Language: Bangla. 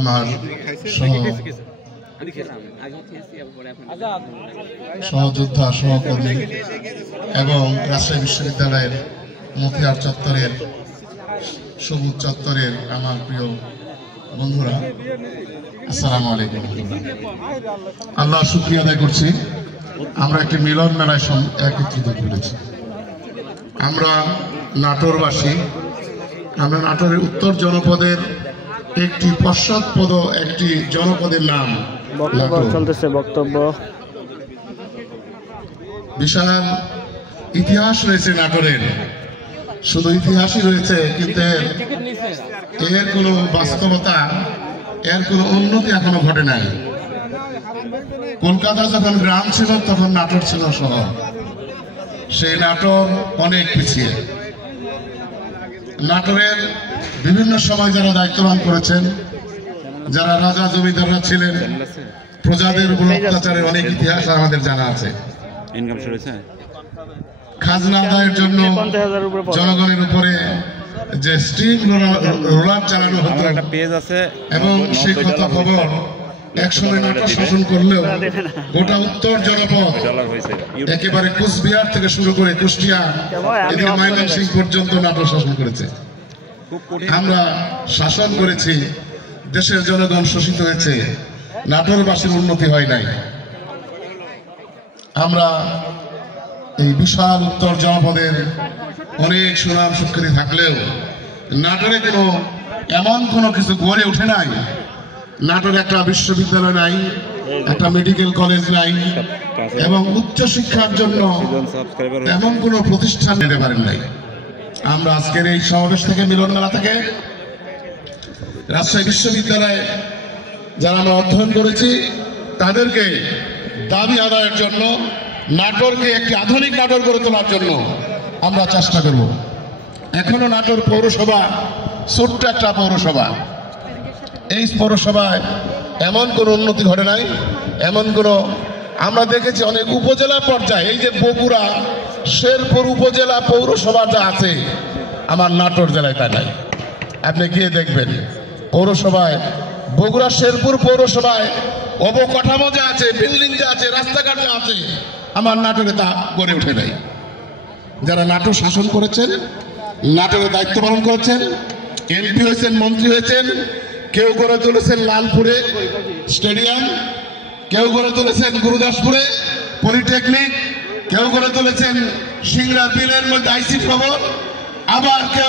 আমার সহযোদ্ধা সহকর্মী এবং রাজশাহী বিশ্ববিদ্যালয়ের মতিয়ার চত্বরের সবুজ চত্বরের আমার প্রিয় বন্ধুরা, আসসালামু আলাইকুম। আল্লাহ শুকরিয়া আদায় করছি, আমরা একটি মিলন মেলায় একত্রিত করেছি। আমরা নাটোরবাসী, আমরা নাটোরের উত্তর জনপদের একটি পশ্চাৎপদ একটি জনপদের নাম চলতেছে বক্তব্য। বিশাল ইতিহাস রয়েছে নাটোরের, শুধু ইতিহাসই রয়েছে, কিন্তু এর কোনো বাস্তবতা, এর কোনো উন্নতি এখনো ঘটে নাই। কলকাতা যখন গ্রাম ছিল তখন নাটোর ছিল শহর, সেই নাটোর অনেক পিছিয়ে। নাটোরের বিভিন্ন সময় যারা দায়িত্ব পালন করেছেন, যারা রাজা জমিদাররা ছিলেন, প্রজাদের উপর অত্যাচারের অনেক ইতিহাস আমাদের জানা আছে। খাজনা আদায়ের জন্য জনগণের উপরে যে স্টিম রোলার চালানো হতো এবং সেই কথা খবর একসময় নাটোর শাসন করলেও গোটা উত্তর জনপদ একেবারে কুচবিহার থেকে শুরু করে কুষ্টিয়া এদিকে ময়মনসিংহ পর্যন্ত নাটোর শাসন করেছে। আমরা শাসন করেছি, দেশের জনগণ শোষিত হয়েছে, নাটোরবাসীর উন্নতি হয় নাই। আমরা এই বিশাল উত্তর জনপদের অনেক সুনাম সুখ্যাতি থাকলেও নাটোরে এমন কোনো কিছু গড়ে ওঠে নাই। নাটোরে একটা বিশ্ববিদ্যালয় নাই, একটা মেডিকেল কলেজ নাই, এবং উচ্চশিক্ষার জন্য এমন কোনো প্রতিষ্ঠান নিতে পারেন নাই। আমরা আজকের এই সমাবেশ থেকে, মিলন মেলা থেকে, রাজশাহী বিশ্ববিদ্যালয়ে যারা আমরা অধ্যয়ন করেছি তাদেরকে দাবি আদায়ের জন্য, নাটোরকে একটি আধুনিক নাটোর গড়ে তোলার জন্য আমরা চেষ্টা করব। এখনো নাটোর পৌরসভা ছোট্ট একটা পৌরসভা, এই পৌরসভায় এমন কোনো উন্নতি ঘটে নাই, এমন কোনো আমরা দেখেছি অনেক উপজেলা পর্যায়ে, এই যে বগুড়া শেরপুর উপজেলা পৌরসভা যা আছে আমার নাটোর জেলায় তা নাই। আপনি গিয়ে দেখবেন পৌরসভায়, বগুড়া শেরপুর পৌরসভায় অবকাঠামো যা আছে, বিল্ডিং যা আছে, রাস্তাঘাট যা আছে, আমার নাটোরে তা গড়ে ওঠে নাই। যারা নাটোর শাসন করেছেন, নাটোরে দায়িত্ব পালন করেছেন, এমপি হয়েছেন, মন্ত্রী হয়েছেন, কেউ গড়ে তুলেছেন লালপুরে স্টেডিয়াম, কেউ গড়ে তুলেছেন গুরুদাসপুরে পলিটেকনিক, কেউ গড়ে তুলেছেন সিংড়া বিলের মধ্যে আইসি ভবন, আবার কেউ